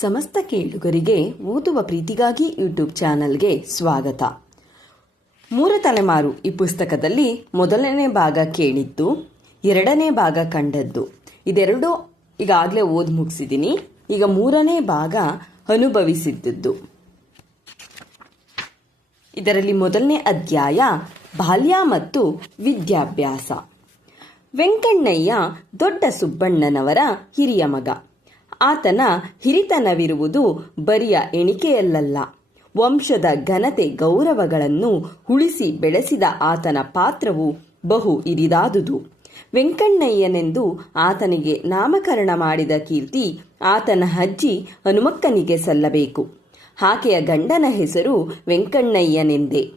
ಸಮಸ್ತ ಕೇಳುಗರಿಗೆ ಓದುವ ಪ್ರೀತಿಗಾಗಿ ಯೂಟ್ಯೂಬ್ ಚಾನಲ್ಗೆ ಸ್ವಾಗತ. ಮೂರ ತಲೆಮಾರು ಈ ಪುಸ್ತಕದಲ್ಲಿ ಮೊದಲನೇ ಭಾಗ ಕೇಳಿದ್ದು, ಎರಡನೇ ಭಾಗ ಕಂಡದ್ದು. ಇದೆರಡು ಈಗಾಗಲೇ ಓದಿ ಮುಗಿಸಿದ್ದೀನಿ ಈಗ ಮೂರನೇ ಭಾಗ ಅನುಭವಿಸಿದ್ದದ್ದು. ಇದರಲ್ಲಿ ಮೊದಲನೇ ಅಧ್ಯಾಯ, ಬಾಲ್ಯ ಮತ್ತು ವಿದ್ಯಾಭ್ಯಾಸ. ವೆಂಕಣ್ಣಯ್ಯ ದೊಡ್ಡ ಸುಬ್ಬಣ್ಣನವರ ಹಿರಿಯ ಮಗ. ಆತನ ಹಿರಿತನವಿರುವುದು ಬರಿಯ ಎಣಿಕೆಯಲ್ಲಲ್ಲ. ವಂಶದ ಘನತೆ ಗೌರವಗಳನ್ನು ಉಳಿಸಿ ಬೆಳೆಸಿದ ಆತನ ಪಾತ್ರವು ಬಹು ಇರಿದಾದುದು. ವೆಂಕಣ್ಣಯ್ಯನೆಂದು ಆತನಿಗೆ ನಾಮಕರಣ ಮಾಡಿದ ಕೀರ್ತಿ ಆತನ ಅಜ್ಜಿ ಹನುಮಕ್ಕನಿಗೆ ಸಲ್ಲಬೇಕು. ಆಕೆಯ ಗಂಡನ ಹೆಸರು ವೆಂಕಣ್ಣಯ್ಯನೆಂದೇ.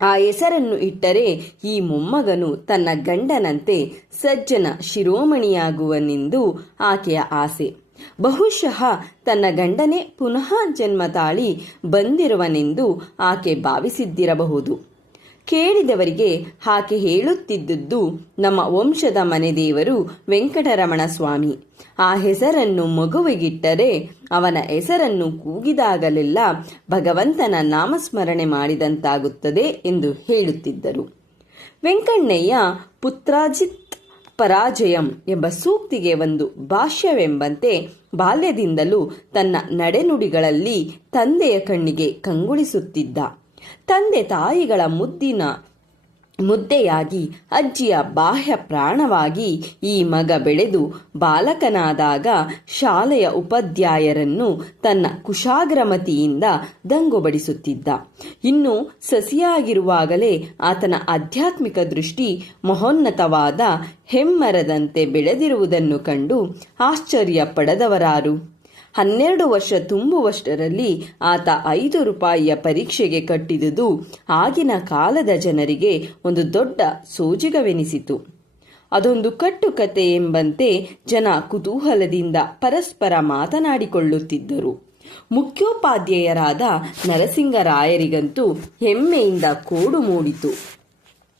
ಆ ಹೆಸರನ್ನು ಇಟ್ಟರೆ ಈ ಮೊಮ್ಮಗನು ತನ್ನ ಗಂಡನಂತೆ ಸಜ್ಜನ ಶಿರೋಮಣಿಯಾಗುವನೆಂದು ಆಕೆಯ ಆಸೆ. ಬಹುಶಃ ತನ್ನ ಗಂಡನೇ ಪುನಃ ಜನ್ಮ ತಾಳಿ ಬಂದಿರುವನೆಂದು ಆಕೆ ಭಾವಿಸಿದ್ದಿರಬಹುದು. ಕೇಳಿದವರಿಗೆ ಆಕೆ ಹೇಳುತ್ತಿದ್ದುದು ನಮ್ಮ ವಂಶದ ಮನೆದೇವರು ವೆಂಕಟರಮಣ ಸ್ವಾಮಿ. ಆ ಹೆಸರನ್ನು ಮಗುವಿಗಿಟ್ಟರೆ ಅವನ ಹೆಸರನ್ನು ಕೂಗಿದಾಗಲೆಲ್ಲ ಭಗವಂತನ ನಾಮಸ್ಮರಣೆ ಮಾಡಿದಂತಾಗುತ್ತದೆ ಎಂದು ಹೇಳುತ್ತಿದ್ದರು. ವೆಂಕಣ್ಣಯ್ಯ ಪುತ್ರಾಜಿತ್ ಪರಾಜಯಂ ಎಂಬ ಸೂಕ್ತಿಗೆ ಒಂದು ಭಾಷ್ಯವೆಂಬಂತೆ ಬಾಲ್ಯದಿಂದಲೂ ತನ್ನ ನಡೆನುಡಿಗಳಲ್ಲಿ ತಂದೆಯ ಕಣ್ಣಿಗೆ ಕಂಗೊಳಿಸುತ್ತಿದ್ದ. ತಂದೆ ತಾಯಿಗಳ ಮುದ್ದಿನ ಮುದ್ದೆಯಾಗಿ ಅಜ್ಜಿಯ ಬಾಹ್ಯ ಪ್ರಾಣವಾಗಿ ಈ ಮಗ ಬೆಳೆದು ಬಾಲಕನಾದಾಗ ಶಾಲೆಯ ಉಪಾಧ್ಯಾಯರನ್ನು ತನ್ನ ಕುಶಾಗ್ರಮತಿಯಿಂದ ದಂಗುಬಡಿಸುತ್ತಿದ್ದ. ಇನ್ನು ಸಸಿಯಾಗಿರುವಾಗಲೇ ಆತನ ಆಧ್ಯಾತ್ಮಿಕ ದೃಷ್ಟಿ ಮಹೋನ್ನತವಾದ ಹೆಮ್ಮರದಂತೆ ಬೆಳೆದಿರುವುದನ್ನು ಕಂಡು ಆಶ್ಚರ್ಯ ಪಡೆದವರಾರು ಹನ್ನೆರಡು ವರ್ಷ ತುಂಬುವಷ್ಟರಲ್ಲಿ ಆತ ಐದು ರೂಪಾಯಿಯ ಪರೀಕ್ಷೆಗೆ ಕಟ್ಟಿದುದು. ಆಗಿನ ಕಾಲದ ಜನರಿಗೆ ಒಂದು ದೊಡ್ಡ ಸೋಜಿಗವೆನಿಸಿತು. ಅದೊಂದು ಕಟ್ಟುಕತೆ ಎಂಬಂತೆ ಜನ ಕುತೂಹಲದಿಂದ ಪರಸ್ಪರ ಮಾತನಾಡಿಕೊಳ್ಳುತ್ತಿದ್ದರು. ಮುಖ್ಯೋಪಾಧ್ಯಾಯರಾದ ನರಸಿಂಗರಾಯರಿಗಂತೂ ಹೆಮ್ಮೆಯಿಂದ ಕೋಡು ಮೂಡಿತು.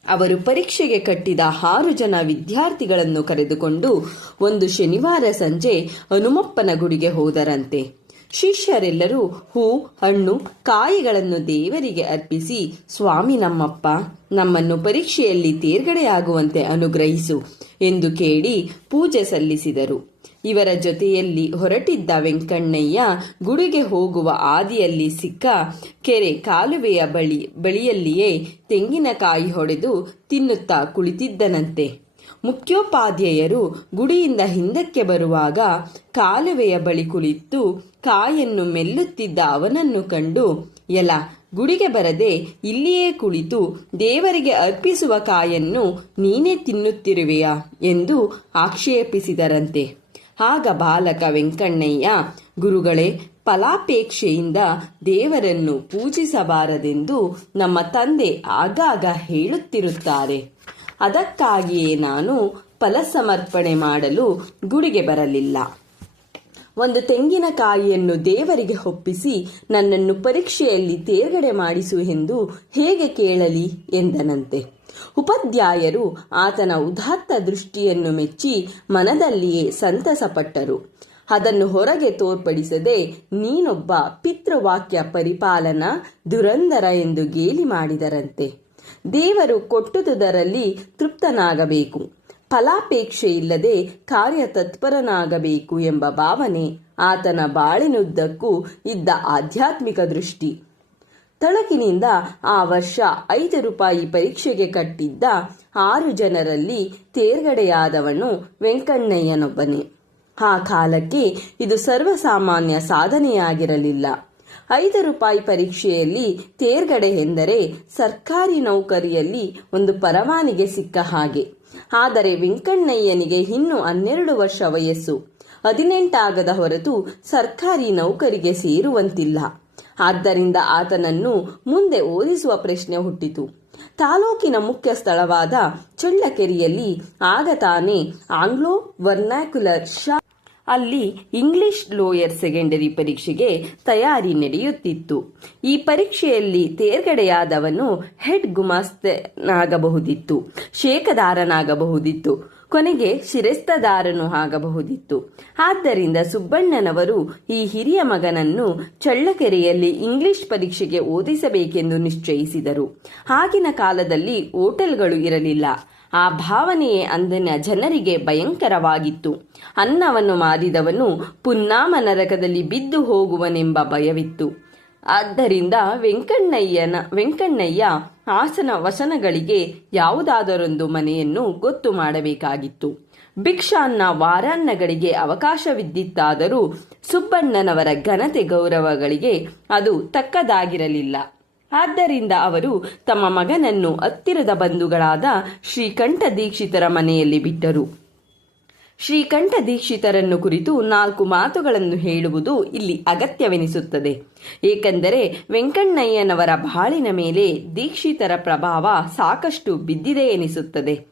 ಅವರು ಪರೀಕ್ಷೆಗೆ ಕಟ್ಟಿದ ಆರು ಜನ ವಿದ್ಯಾರ್ಥಿಗಳನ್ನು ಕರೆದುಕೊಂಡು ಒಂದು ಶನಿವಾರ ಸಂಜೆ ಹನುಮಪ್ಪನ ಗುಡಿಗೆ ಹೋದರಂತೆ. ಶಿಷ್ಯರೆಲ್ಲರೂ ಹೂ, ಹಣ್ಣು, ಕಾಯಿಗಳನ್ನು ದೇವರಿಗೆ ಅರ್ಪಿಸಿ, ಸ್ವಾಮಿ ನಮ್ಮಪ್ಪ, ನಮ್ಮನ್ನು ಪರೀಕ್ಷೆಯಲ್ಲಿ ತೇರ್ಗಡೆಯಾಗುವಂತೆ ಅನುಗ್ರಹಿಸು ಎಂದು ಕೇಳಿ ಪೂಜೆ ಸಲ್ಲಿಸಿದರು. ಇವರ ಜೊತೆಯಲ್ಲಿ ಹೊರಟಿದ್ದ ವೆಂಕಣ್ಣಯ್ಯ ಗುಡಿಗೆ ಹೋಗುವ ಆದಿಯಲ್ಲಿ ಸಿಕ್ಕ ಕೆರೆ ಕಾಲುವೆಯ ಬಳಿ, ಬಳಿಯಲ್ಲಿಯೇ ತೆಂಗಿನಕಾಯಿ ಹೊಡೆದು ತಿನ್ನುತ್ತಾ ಕುಳಿತಿದ್ದನಂತೆ. ಮುಖ್ಯೋಪಾಧ್ಯಾಯರು ಗುಡಿಯಿಂದ ಹಿಂದಕ್ಕೆ ಬರುವಾಗ ಕಾಲುವೆಯ ಬಳಿ ಕುಳಿತು ಕಾಯನ್ನು ಮೆಲ್ಲುತ್ತಿದ್ದ ಅವನನ್ನು ಕಂಡು ಎಲ ಗುಡಿಗೆ ಬರದೆ ಇಲ್ಲಿಯೇ ಕುಳಿತು ದೇವರಿಗೆ ಅರ್ಪಿಸುವ ಕಾಯನ್ನು ನೀನೇ ತಿನ್ನುತ್ತಿರುವೆಯಾ? ಎಂದು ಆಕ್ಷೇಪಿಸಿದರಂತೆ. ಆಗ ಬಾಲಕ ವೆಂಕಣ್ಣಯ್ಯ, ಗುರುಗಳೇ, ಫಲಾಪೇಕ್ಷೆಯಿಂದ ದೇವರನ್ನು ಪೂಜಿಸಬಾರದೆಂದು ನಮ್ಮ ತಂದೆ ಆಗಾಗ ಹೇಳುತ್ತಿರುತ್ತಾರೆ. ಅದಕ್ಕಾಗಿಯೇ ನಾನು ಫಲ ಸಮರ್ಪಣೆ ಮಾಡಲು ಗುಡಿಗೆ ಬರಲಿಲ್ಲ. ಒಂದು ತೆಂಗಿನಕಾಯಿಯನ್ನು ದೇವರಿಗೆ ಒಪ್ಪಿಸಿ ನನ್ನನ್ನು ಪರೀಕ್ಷೆಯಲ್ಲಿ ತೇರ್ಗಡೆ ಮಾಡಿಸು ಎಂದು ಹೇಗೆ ಕೇಳಲಿ ಎಂದನಂತೆ. ಉಪಾಧ್ಯಾಯರು ಆತನ ಉದಾತ್ತ ದೃಷ್ಟಿಯನ್ನು ಮೆಚ್ಚಿ ಮನದಲ್ಲಿಯೇ ಸಂತಸಪಟ್ಟರು. ಅದನ್ನು ಹೊರಗೆ ತೋರ್ಪಡಿಸದೆ ನೀನೊಬ್ಬ ಪಿತೃವಾಕ್ಯ ಪರಿಪಾಲನ ದುರಂಧರ ಎಂದು ಗೇಲಿ ಮಾಡಿದರಂತೆ. ದೇವರು ಕೊಟ್ಟುದುದರಲ್ಲಿ ತೃಪ್ತನಾಗಬೇಕು. ಫಲಾಪೇಕ್ಷೆ ಇಲ್ಲದೆ ಕಾರ್ಯತತ್ಪರನಾಗಬೇಕು ಎಂಬ ಭಾವನೆ ಆತನ ಬಾಳಿನುದ್ದಕ್ಕೂ ಇದ್ದ ಆಧ್ಯಾತ್ಮಿಕ ದೃಷ್ಟಿ. ತಳಕಿನಿಂದ ಆ ವರ್ಷ ಐದು ರೂಪಾಯಿ ಪರೀಕ್ಷೆಗೆ ಕಟ್ಟಿದ್ದ ಆರು ಜನರಲ್ಲಿ ತೇರ್ಗಡೆಯಾದವನು ವೆಂಕಣ್ಣಯ್ಯನೊಬ್ಬನೇ. ಆ ಕಾಲಕ್ಕೆ ಇದು ಸರ್ವಸಾಮಾನ್ಯ ಸಾಧನೆಯಾಗಿರಲಿಲ್ಲ. ಐದು ರೂಪಾಯಿ ಪರೀಕ್ಷೆಯಲ್ಲಿ ತೇರ್ಗಡೆ ಎಂದರೆ ಸರ್ಕಾರಿ ನೌಕರಿಯಲ್ಲಿ ಒಂದು ಪರವಾನಿಗೆ ಸಿಕ್ಕ ಹಾಗೆ. ಆದರೆ ವೆಂಕಣ್ಣಯ್ಯನಿಗೆ ಇನ್ನೂ ಹನ್ನೆರಡು ವರ್ಷ ವಯಸ್ಸು. ಹದಿನೆಂಟಾಗದ ಹೊರತು ಸರ್ಕಾರಿ ನೌಕರಿಗೆ ಸೇರುವಂತಿಲ್ಲ. ಆದ್ದರಿಂದ ಆತನನ್ನು ಮುಂದೆ ಓದಿಸುವ ಪ್ರಶ್ನೆ ಹುಟ್ಟಿತು. ತಾಲೂಕಿನ ಮುಖ್ಯ ಸ್ಥಳವಾದ ಚಳ್ಳಕೆರೆಯಲ್ಲಿ ಆಗ ತಾನೇ ಆಂಗ್ಲೋ ವರ್ನಾಕ್ಯುಲರ್ ಶಾ ಅಲ್ಲಿ ಇಂಗ್ಲಿಷ್ ಲೋಯರ್ ಸೆಕೆಂಡರಿ ಪರೀಕ್ಷೆಗೆ ತಯಾರಿ ನಡೆಯುತ್ತಿತ್ತು. ಈ ಪರೀಕ್ಷೆಯಲ್ಲಿ ತೇರ್ಗಡೆಯಾದವನು ಹೆಡ್ ಗುಮಾಸ್ತನಾಗಬಹುದಿತ್ತು ಶೇಕದಾರನಾಗಬಹುದಿತ್ತು ಕೊನೆಗೆ ಶಿರಸ್ತದಾರನು ಆಗಬಹುದಿತ್ತು. ಆದ್ದರಿಂದ ಸುಬ್ಬಣ್ಣನವರು ಈ ಹಿರಿಯ ಮಗನನ್ನು ಚಳ್ಳಕೆರೆಯಲ್ಲಿ ಇಂಗ್ಲಿಷ್ ಪರೀಕ್ಷೆಗೆ ಓದಿಸಬೇಕೆಂದು ನಿಶ್ಚಯಿಸಿದರು. ಆಗಿನ ಕಾಲದಲ್ಲಿ ಹೋಟೆಲ್ಗಳು ಇರಲಿಲ್ಲ. ಆ ಭಾವನೆಯೇ ಅಂದಿನ ಜನರಿಗೆ ಭಯಂಕರವಾಗಿತ್ತು. ಅನ್ನವನ್ನು ಮಾರಿದವನು ಪುನ್ನಾಮ ನರಕದಲ್ಲಿ ಬಿದ್ದು ಹೋಗುವನೆಂಬ ಭಯವಿತ್ತು. ಆದ್ದರಿಂದ ವೆಂಕಣ್ಣಯ್ಯನ ವೆಂಕಣ್ಣಯ್ಯ ಹಾಸನ ವಸನಗಳಿಗೆ ಯಾವುದಾದರೊಂದು ಮನೆಯನ್ನು ಗೊತ್ತು ಮಾಡಬೇಕಾಗಿತ್ತು. ಭಿಕ್ಷಾನ್ನ ವಾರಾನ್ನಗಳಿಗೆ ಅವಕಾಶವಿದ್ದಿತ್ತಾದರೂ ಸುಬ್ಬಣ್ಣನವರ ಘನತೆ ಗೌರವಗಳಿಗೆ ಅದು ತಕ್ಕದಾಗಿರಲಿಲ್ಲ. ಆದ್ದರಿಂದ ಅವರು ತಮ್ಮ ಮಗನನ್ನು ಹತ್ತಿರದ ಬಂಧುಗಳಾದ ಶ್ರೀಕಂಠ ದೀಕ್ಷಿತರ ಮನೆಯಲ್ಲಿ ಬಿಟ್ಟರು. ಶ್ರೀಕಂಠ ದೀಕ್ಷಿತರನ್ನು ಕುರಿತು ನಾಲ್ಕು ಮಾತುಗಳನ್ನು ಹೇಳುವುದು ಇಲ್ಲಿ ಅಗತ್ಯವೆನಿಸುತ್ತದೆ. ಏಕೆಂದರೆ ವೆಂಕಣ್ಣಯ್ಯನವರ ಬಾಳಿನ ಮೇಲೆ ದೀಕ್ಷಿತರ ಪ್ರಭಾವ ಸಾಕಷ್ಟು ಬಿದ್ದಿದೆ ಎನಿಸುತ್ತದೆ.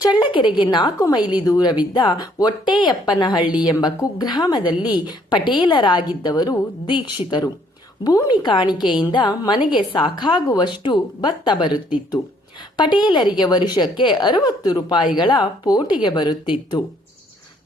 ಚಳ್ಳಕೆರೆಗೆ ನಾಲ್ಕು ಮೈಲಿ ದೂರವಿದ್ದ ಒಟ್ಟೆಯಪ್ಪನಹಳ್ಳಿ ಎಂಬ ಕುಗ್ರಾಮದಲ್ಲಿ ಪಟೇಲರಾಗಿದ್ದವರು ದೀಕ್ಷಿತರು. ಭೂಮಿ ಕಾಣಿಕೆಯಿಂದ ಮನೆಗೆ ಸಾಕಾಗುವಷ್ಟು ಭತ್ತ ಬರುತ್ತಿತ್ತು. ಪಟೇಲರಿಗೆ ವರ್ಷಕ್ಕೆ ಅರವತ್ತು ರೂಪಾಯಿಗಳ ಪೋಟಿಗೆ ಬರುತ್ತಿತ್ತು.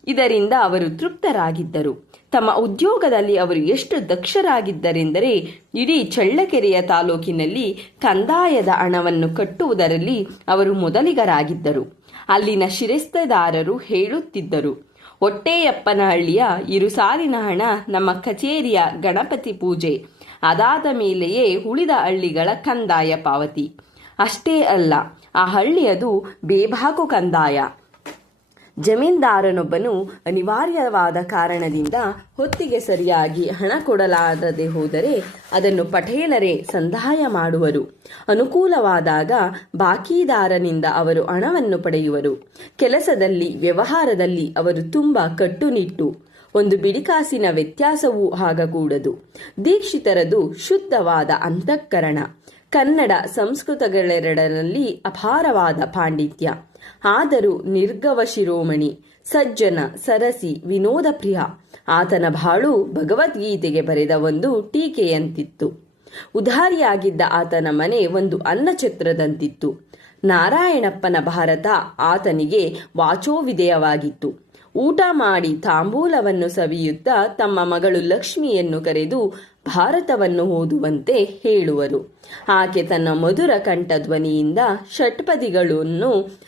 ಇದರಿಂದ ಅವರು ತೃಪ್ತರಾಗಿದ್ದರು. ತಮ್ಮ ಉದ್ಯೋಗದಲ್ಲಿ ಅವರು ಎಷ್ಟು ದಕ್ಷರಾಗಿದ್ದರೆಂದರೆ, ಇಡೀ ಚಳ್ಳಕೆರೆಯ ತಾಲೂಕಿನಲ್ಲಿ ಕಂದಾಯದ ಹಣವನ್ನು ಕಟ್ಟುವುದರಲ್ಲಿ ಅವರು ಮೊದಲಿಗರಾಗಿದ್ದರು. ಅಲ್ಲಿನ ಶಿರಸ್ತೆದಾರರು ಹೇಳುತ್ತಿದ್ದರು, ಹೊಟ್ಟೆಯಪ್ಪನಹಳ್ಳಿಯ ಇರುಸಾಲಿನ ಹಣ ನಮ್ಮ ಕಚೇರಿಯ ಗಣಪತಿ ಪೂಜೆ. ಅದಾದ ಮೇಲೆಯೇ ಉಳಿದ ಹಳ್ಳಿಗಳ ಕಂದಾಯ ಪಾವತಿ. ಅಷ್ಟೇ ಅಲ್ಲ, ಆ ಹಳ್ಳಿಯದು ಬೇಭಾಕು ಕಂದಾಯ. ಜಮೀನ್ದಾರನೊಬ್ಬನು ಅನಿವಾರ್ಯವಾದ ಕಾರಣದಿಂದ ಹೊತ್ತಿಗೆ ಸರಿಯಾಗಿ ಹಣ ಕೊಡಲಾರದೆ ಹೋದರೆ ಅದನ್ನು ಪಟೇಲರೇ ಸಂದಾಯ ಮಾಡುವರು. ಅನುಕೂಲವಾದಾಗ ಬಾಕಿದಾರನಿಂದ ಅವರು ಹಣವನ್ನು ಪಡೆಯುವರು. ಕೆಲಸದಲ್ಲಿ, ವ್ಯವಹಾರದಲ್ಲಿ ಅವರು ತುಂಬ ಕಟ್ಟುನಿಟ್ಟು. ಒಂದು ಬಿಡಿಕಾಸಿನ ವ್ಯತ್ಯಾಸವೂ ಆಗಕೂಡದು. ದೀಕ್ಷಿತರದು ಶುದ್ಧವಾದ ಅಂತಃಕರಣ. ಕನ್ನಡ ಸಂಸ್ಕೃತಗಳೆರಡರಲ್ಲಿ ಅಪಾರವಾದ ಪಾಂಡಿತ್ಯ. ಆದರೂ ನಿರ್ಗವ ಶಿರೋಮಣಿ, ಸಜ್ಜನ ಸರಸಿ ವಿನೋದ ಪ್ರಿಯ. ಆತನ ಬಾಳು ಭಗವದ್ಗೀತೆಗೆ ಬರೆದ ಒಂದು ಟೀಕೆಯಂತಿತ್ತು. ಉದಾರಿಯಾಗಿದ್ದ ಆತನ ಮನೆ ಒಂದು ಅನ್ನಛತ್ರದಂತಿತ್ತು. ನಾರಾಯಣಪ್ಪನ ಭಾರತ ಆತನಿಗೆ ವಾಚೋವಿದೆಯವಾಗಿತ್ತು ಊಟ ಮಾಡಿ ತಾಂಬೂಲವನ್ನು ಸವಿಯುತ್ತಾ ತಮ್ಮ ಮಗಳು ಲಕ್ಷ್ಮಿಯನ್ನು ಕರೆದು ಭಾರತವನ್ನು ಓದುವಂತೆ ಹೇಳುವರು ಆಕೆ ತನ್ನ ಮಧುರ ಕಂಠಧ್ವನಿಯಿಂದ ಷಟ್ಪದಿಗಳನ್ನು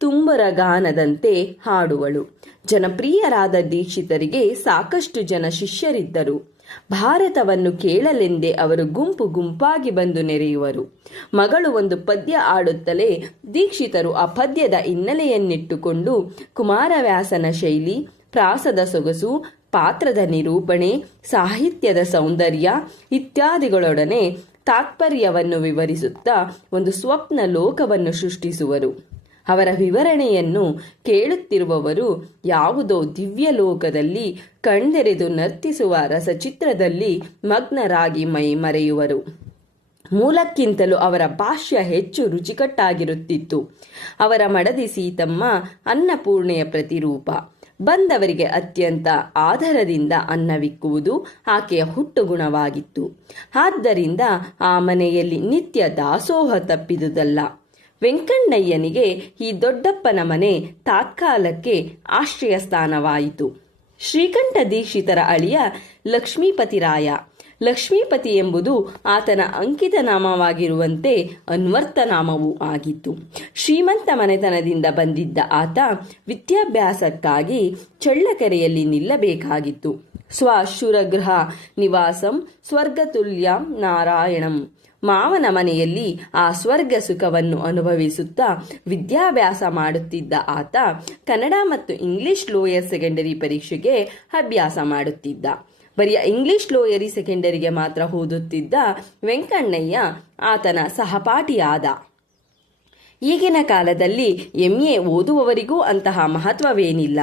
ತುಂಬರ ಗಾನದಂತೆ ಹಾಡುವಳು. ಜನಪ್ರಿಯರಾದ ದೀಕ್ಷಿತರಿಗೆ ಸಾಕಷ್ಟು ಜನ ಶಿಷ್ಯರಿದ್ದರು. ಭಾರತವನ್ನು ಕೇಳಲೆಂದೇ ಅವರು ಗುಂಪು ಗುಂಪಾಗಿ ಬಂದು ನೆರೆಯುವರು. ಮಗಳು ಒಂದು ಪದ್ಯ ಆಡುತ್ತಲೇ ದೀಕ್ಷಿತರು ಆ ಪದ್ಯದ ಹಿನ್ನೆಲೆಯನ್ನಿಟ್ಟುಕೊಂಡು ಕುಮಾರವ್ಯಾಸನ ಶೈಲಿ, ಪ್ರಾಸದ ಸೊಗಸು, ಪಾತ್ರದ ನಿರೂಪಣೆ, ಸಾಹಿತ್ಯದ ಸೌಂದರ್ಯ ಇತ್ಯಾದಿಗಳೊಡನೆ ತಾತ್ಪರ್ಯವನ್ನು ವಿವರಿಸುತ್ತಾ ಒಂದು ಸ್ವಪ್ನ ಲೋಕವನ್ನು ಸೃಷ್ಟಿಸುವರು. ಅವರ ವಿವರಣೆಯನ್ನು ಕೇಳುತ್ತಿರುವವರು ಯಾವುದೋ ದಿವ್ಯ ಲೋಕದಲ್ಲಿ ಕಣ್ದೆರೆದು ನರ್ತಿಸುವ ರಸಚಿತ್ರದಲ್ಲಿ ಮಗ್ನರಾಗಿ ಮೈ ಮರೆಯುವರು. ಮೂಲಕ್ಕಿಂತಲೂ ಅವರ ಭಾಷ್ಯ ಹೆಚ್ಚು ರುಚಿಕಟ್ಟಾಗಿರುತ್ತಿತ್ತು. ಅವರ ಮಡದಿ ಸೀತಮ್ಮ ಅನ್ನಪೂರ್ಣೆಯ ಪ್ರತಿರೂಪ. ಬಂದವರಿಗೆ ಅತ್ಯಂತ ಆದರದಿಂದ ಅನ್ನವಿಕ್ಕುವುದು ಆಕೆಯ ಹುಟ್ಟು ಗುಣವಾಗಿತ್ತು ಆದ್ದರಿಂದ ಆ ಮನೆಯಲ್ಲಿ ನಿತ್ಯ ದಾಸೋಹ ತಪ್ಪಿದುದಲ್ಲ. ವೆಂಕಣ್ಣಯ್ಯನಿಗೆ ಈ ದೊಡ್ಡಪ್ಪನ ಮನೆ ತಾತ್ಕಾಲಕ್ಕೆ ಆಶ್ರಯ ಸ್ಥಾನವಾಯಿತು ಶ್ರೀಕಂಠ ದೀಕ್ಷಿತರ ಅಳಿಯ ಲಕ್ಷ್ಮೀಪತಿರಾಯ ಲಕ್ಷ್ಮೀಪತಿ ಎಂಬುದು ಆತನ ಅಂಕಿತ ನಾಮವಾಗಿರುವಂತೆ ಅನ್ವರ್ಥ ನಾಮವೂ ಆಗಿತ್ತು. ಶ್ರೀಮಂತ ಮನೆತನದಿಂದ ಬಂದಿದ್ದ ಆತ ವಿದ್ಯಾಭ್ಯಾಸಕ್ಕಾಗಿ ಚಳ್ಳಕೆರೆಯಲ್ಲಿ ನಿಲ್ಲಬೇಕಾಗಿತ್ತು. ಸ್ವಶುರಗೃಹ ನಿವಾಸಂ ಸ್ವರ್ಗತುಲ್ಯಂ ನಾರಾಯಣಂ. ಮಾವನ ಮನೆಯಲ್ಲಿ ಆ ಸ್ವರ್ಗ ಸುಖವನ್ನು ಅನುಭವಿಸುತ್ತಾ ವಿದ್ಯಾಭ್ಯಾಸ ಮಾಡುತ್ತಿದ್ದ ಆತ ಕನ್ನಡ ಮತ್ತು ಇಂಗ್ಲಿಷ್ ಲೋಯರ್ ಸೆಕೆಂಡರಿ ಪರೀಕ್ಷೆಗೆ ಅಭ್ಯಾಸ ಮಾಡುತ್ತಿದ್ದ. ಬರಿಯ ಇಂಗ್ಲಿಷ್ ಲೋಯರಿ ಸೆಕೆಂಡರಿಗೆ ಮಾತ್ರ ಓದುತ್ತಿದ್ದ ವೆಂಕಣ್ಣಯ್ಯ ಆತನ ಸಹಪಾಠಿಯಾದ. ಈಗಿನ ಕಾಲದಲ್ಲಿ ಎಂಎ ಓದುವವರಿಗೂ ಅಂತಹ ಮಹತ್ವವೇನಿಲ್ಲ.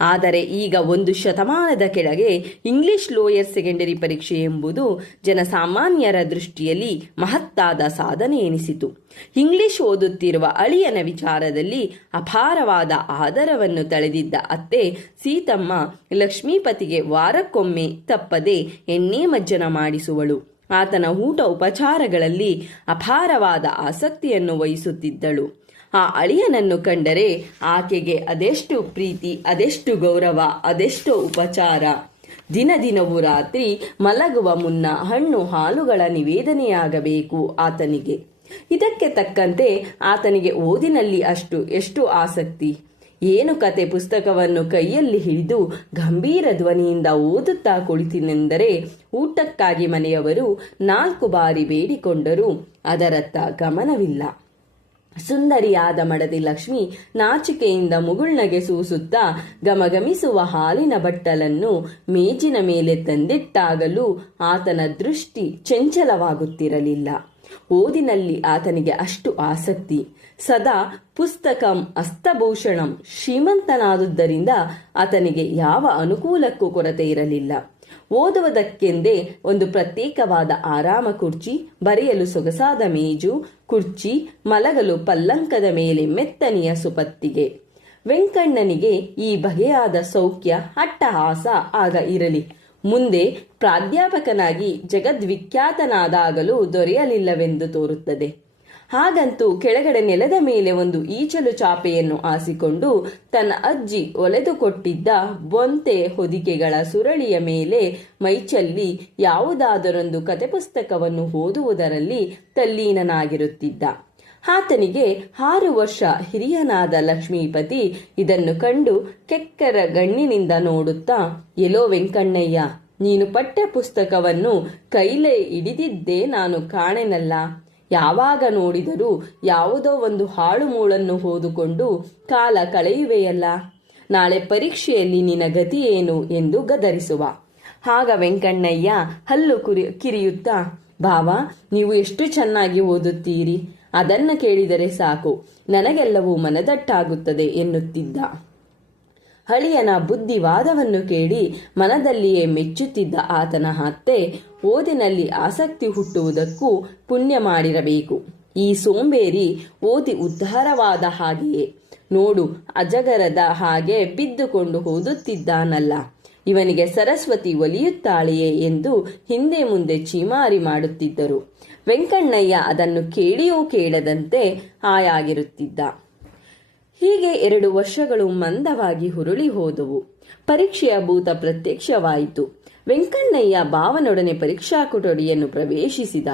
ಆದರೆ ಈಗ ಒಂದು ಶತಮಾನದ ಕೆಳಗೆ ಇಂಗ್ಲಿಷ್ ಲೋಯರ್ ಸೆಕೆಂಡರಿ ಪರೀಕ್ಷೆ ಎಂಬುದು ಜನಸಾಮಾನ್ಯರ ದೃಷ್ಟಿಯಲ್ಲಿ ಮಹತ್ತಾದ ಸಾಧನೆ ಎನಿಸಿತು. ಇಂಗ್ಲಿಷ್ ಓದುತ್ತಿರುವ ಅಳಿಯನ ವಿಚಾರದಲ್ಲಿ ಅಪಾರವಾದ ಆದರವನ್ನು ತಳೆದಿದ್ದ ಅತ್ತೆ ಸೀತಮ್ಮ ಲಕ್ಷ್ಮೀಪತಿಗೆ ವಾರಕ್ಕೊಮ್ಮೆ ತಪ್ಪದೆ ಎಣ್ಣೆ ಮಜ್ಜನ ಮಾಡಿಸುವಳು. ಆತನ ಊಟ ಉಪಚಾರಗಳಲ್ಲಿ ಅಪಾರವಾದ ಆಸಕ್ತಿಯನ್ನು ವಹಿಸುತ್ತಿದ್ದಳು. ಆ ಅಳಿಯನನ್ನು ಕಂಡರೆ ಆಕೆಗೆ ಅದೆಷ್ಟು ಪ್ರೀತಿ, ಅದೆಷ್ಟು ಗೌರವ, ಅದೆಷ್ಟು ಉಪಚಾರ. ದಿನ ದಿನವೂ ರಾತ್ರಿ ಮಲಗುವ ಮುನ್ನ ಹಣ್ಣು ಹಾಲುಗಳ ನಿವೇದನೆಯಾಗಬೇಕು ಆತನಿಗೆ. ಇದಕ್ಕೆ ತಕ್ಕಂತೆ ಆತನಿಗೆ ಓದಿನಲ್ಲಿ ಅಷ್ಟು, ಎಷ್ಟು ಆಸಕ್ತಿ. ಏನು ಕತೆ ಪುಸ್ತಕವನ್ನು ಕೈಯಲ್ಲಿ ಹಿಡಿದು ಗಂಭೀರ ಧ್ವನಿಯಿಂದ ಓದುತ್ತಾ ಕುಳಿತಿನೆಂದರೆ ಊಟಕ್ಕಾಗಿ ಮನೆಯವರು ನಾಲ್ಕು ಬಾರಿ ಬೇಡಿಕೊಂಡರೂ. ಅದರತ್ತ ಗಮನವಿಲ್ಲ. ಸುಂದರಿಯಾದ ಮಡದಿ ಲಕ್ಷ್ಮಿ ನಾಚಿಕೆಯಿಂದ ಮುಗುಳ್ನಗೆ ಸೂಸುತ್ತಾ ಗಮಗಮಿಸುವ ಹಾಲಿನ ಬಟ್ಟಲನ್ನು ಮೇಜಿನ ಮೇಲೆ ತಂದಿಟ್ಟಾಗಲೂ ಆತನ ದೃಷ್ಟಿ ಚಂಚಲವಾಗುತ್ತಿರಲಿಲ್ಲ. ಓದಿನಲ್ಲಿ ಆತನಿಗೆ ಅಷ್ಟು ಆಸಕ್ತಿ. ಸದಾ ಪುಸ್ತಕಂ ಅಸ್ತಭೂಷಣಂ ಶ್ರೀಮಂತನಾದುದರಿಂದ ಆತನಿಗೆ ಯಾವ ಅನುಕೂಲಕ್ಕೂ ಕೊರತೆ ಇರಲಿಲ್ಲ. ಓದುವುದಕ್ಕೆಂದೇ ಒಂದು ಪ್ರತ್ಯೇಕವಾದ ಆರಾಮ ಕುರ್ಚಿ, ಬರೆಯಲು ಸೊಗಸಾದ ಮೇಜು, ಕುರ್ಚಿ, ಮಲಗಲು ಪಲ್ಲಂಕದ ಮೇಲೆ ಮೆತ್ತನೆಯ ಸುಪತ್ತಿಗೆ. ವೆಂಕಣ್ಣನಿಗೆ ಈ ಬಗೆಯಾದ ಸೌಖ್ಯ ಅಟ್ಟಹಾಸ ಆಗ ಇರಲಿ. ಮುಂದೆ ಪ್ರಾಧ್ಯಾಪಕನಾಗಿ ಜಗದ್ವಿಖ್ಯಾತನಾದಾಗಲೂ ದೊರೆಯಲಿಲ್ಲವೆಂದು ತೋರುತ್ತದೆ. ಹಾಗಂತೂ ಕೆಳಗಡೆ ನೆಲದ ಮೇಲೆ ಒಂದು ಈಚಲು ಚಾಪೆಯನ್ನು ಆಸಿಕೊಂಡು ತನ್ನ ಅಜ್ಜಿ ಒಲೆದುಕೊಟ್ಟಿದ್ದ ಬೊಂತೆ ಹೊದಿಕೆಗಳ ಸುರಳಿಯ ಮೇಲೆ ಮೈಚಲ್ಲಿ ಯಾವುದಾದರೊಂದು ಕತೆ ಪುಸ್ತಕವನ್ನು ಓದುವುದರಲ್ಲಿ ತಲ್ಲೀನನಾಗಿರುತ್ತಿದ್ದ. ಆತನಿಗೆ ಆರು ವರ್ಷ ಹಿರಿಯನಾದ ಲಕ್ಷ್ಮೀಪತಿ ಇದನ್ನು ಕಂಡು ಕೆಕ್ಕರ ಗಣ್ಣಿನಿಂದ ನೋಡುತ್ತಾ, ಎಲೋ ವೆಂಕಣ್ಣಯ್ಯ, ನೀನು ಪಠ್ಯ ಪುಸ್ತಕವನ್ನು ಕೈಲೇ ಹಿಡಿದಿದ್ದೇ ನಾನು ಕಾಣೆನಲ್ಲ. ಯಾವಾಗ ನೋಡಿದರೂ ಯಾವುದೋ ಒಂದು ಹಾಳು ಮೂಳನ್ನು ಓದುಕೊಂಡು ಕಾಲ ಕಳೆಯುವೆಯಲ್ಲ. ನಾಳೆ ಪರೀಕ್ಷೆಯಲ್ಲಿ ನಿನ್ನ ಗತಿ ಏನು ಎಂದು ಗದರಿಸುವ. ಆಗ ವೆಂಕಣ್ಣಯ್ಯ ಹಲ್ಲು ಕುರಿ ಕಿರಿಯುತ್ತಾ ಭಾವ ನೀವು ಎಷ್ಟು ಚೆನ್ನಾಗಿ ಓದುತ್ತೀರಿ. ಅದನ್ನ ಕೇಳಿದರೆ ಸಾಕು, ನನಗೆಲ್ಲವೂ ಮನದಟ್ಟಾಗುತ್ತದೆ ಎನ್ನುತ್ತಿದ್ದ. ಹಳಿಯನ ಬುದ್ಧಿವಾದವನ್ನು ಕೇಳಿ ಮನದಲ್ಲಿಯೇ ಮೆಚ್ಚುತ್ತಿದ್ದ ಆತನ ಅತ್ತೆ, ಓದಿನಲ್ಲಿ ಆಸಕ್ತಿ ಹುಟ್ಟುವುದಕ್ಕೂ ಪುಣ್ಯ ಮಾಡಿರಬೇಕು. ಈ ಸೋಂಬೇರಿ ಓದಿ ಉದ್ಧಾರವಾದ ಹಾಗೆಯೇ. ನೋಡು, ಅಜಗರದ ಹಾಗೆ ಬಿದ್ದುಕೊಂಡು ಓದುತ್ತಿದ್ದಾನಲ್ಲ. ಇವನಿಗೆ ಸರಸ್ವತಿ ಒಲಿಯುತ್ತಾಳೆಯೇ ಎಂದು ಹಿಂದೆ ಮುಂದೆ ಚೀಮಾರಿ ಮಾಡುತ್ತಿದ್ದರು. ವೆಂಕಣ್ಣಯ್ಯ ಅದನ್ನು ಕೇಳಿಯೂ ಕೇಳದಂತೆ ಹಾಯಾಗಿರುತ್ತಿದ್ದ. ಹೀಗೆ ಎರಡು ವರ್ಷಗಳು ಮಂದವಾಗಿ ಹುರುಳಿ ಹೋದವು. ಪರೀಕ್ಷೆಯ ಭೂತ ಪ್ರತ್ಯಕ್ಷವಾಯಿತು. ವೆಂಕಣ್ಣಯ್ಯ ಭಾವನೊಡನೆ ಪರೀಕ್ಷಾ ಕೊಠಡಿಯನ್ನು ಪ್ರವೇಶಿಸಿದ.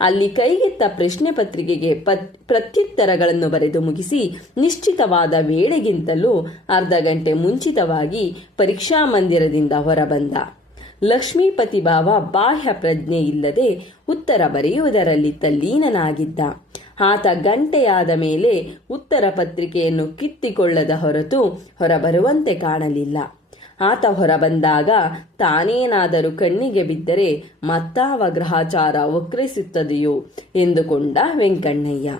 ಅಲ್ಲಿ ಕೈಗೆತ್ತ ಪ್ರಶ್ನೆ ಪತ್ರಿಕೆಗೆ ಪತ್, ಪ್ರತ್ಯುತ್ತರಗಳನ್ನು ಬರೆದು ಮುಗಿಸಿ ನಿಶ್ಚಿತವಾದ ವೇಳೆಗಿಂತಲೂ ಅರ್ಧ ಗಂಟೆ ಮುಂಚಿತವಾಗಿ ಪರೀಕ್ಷಾ ಮಂದಿರದಿಂದ ಹೊರಬಂದ. ಲಕ್ಷ್ಮೀಪತಿ ಭಾವ ಬಾಹ್ಯ ಪ್ರಜ್ಞೆ ಇಲ್ಲದೆ ಉತ್ತರ ಬರೆಯುವುದರಲ್ಲಿ ತಲ್ಲೀನನಾಗಿದ್ದ. ಆತ ಗಂಟೆಯಾದ ಮೇಲೆ ಉತ್ತರ ಪತ್ರಿಕೆಯನ್ನು ಕಿತ್ತಿಕೊಳ್ಳದ ಹೊರತು ಹೊರಬರುವಂತೆ ಕಾಣಲಿಲ್ಲ. ಆತ ಹೊರಬಂದಾಗ ತಾನೇನಾದರೂ ಕಣ್ಣಿಗೆ ಬಿದ್ದರೆ ಮತ್ತಾವ ಗ್ರಹಾಚಾರ ವಕ್ರಿಸುತ್ತದೆಯೋ ಎಂದುಕೊಂಡ ವೆಂಕಣ್ಣಯ್ಯ.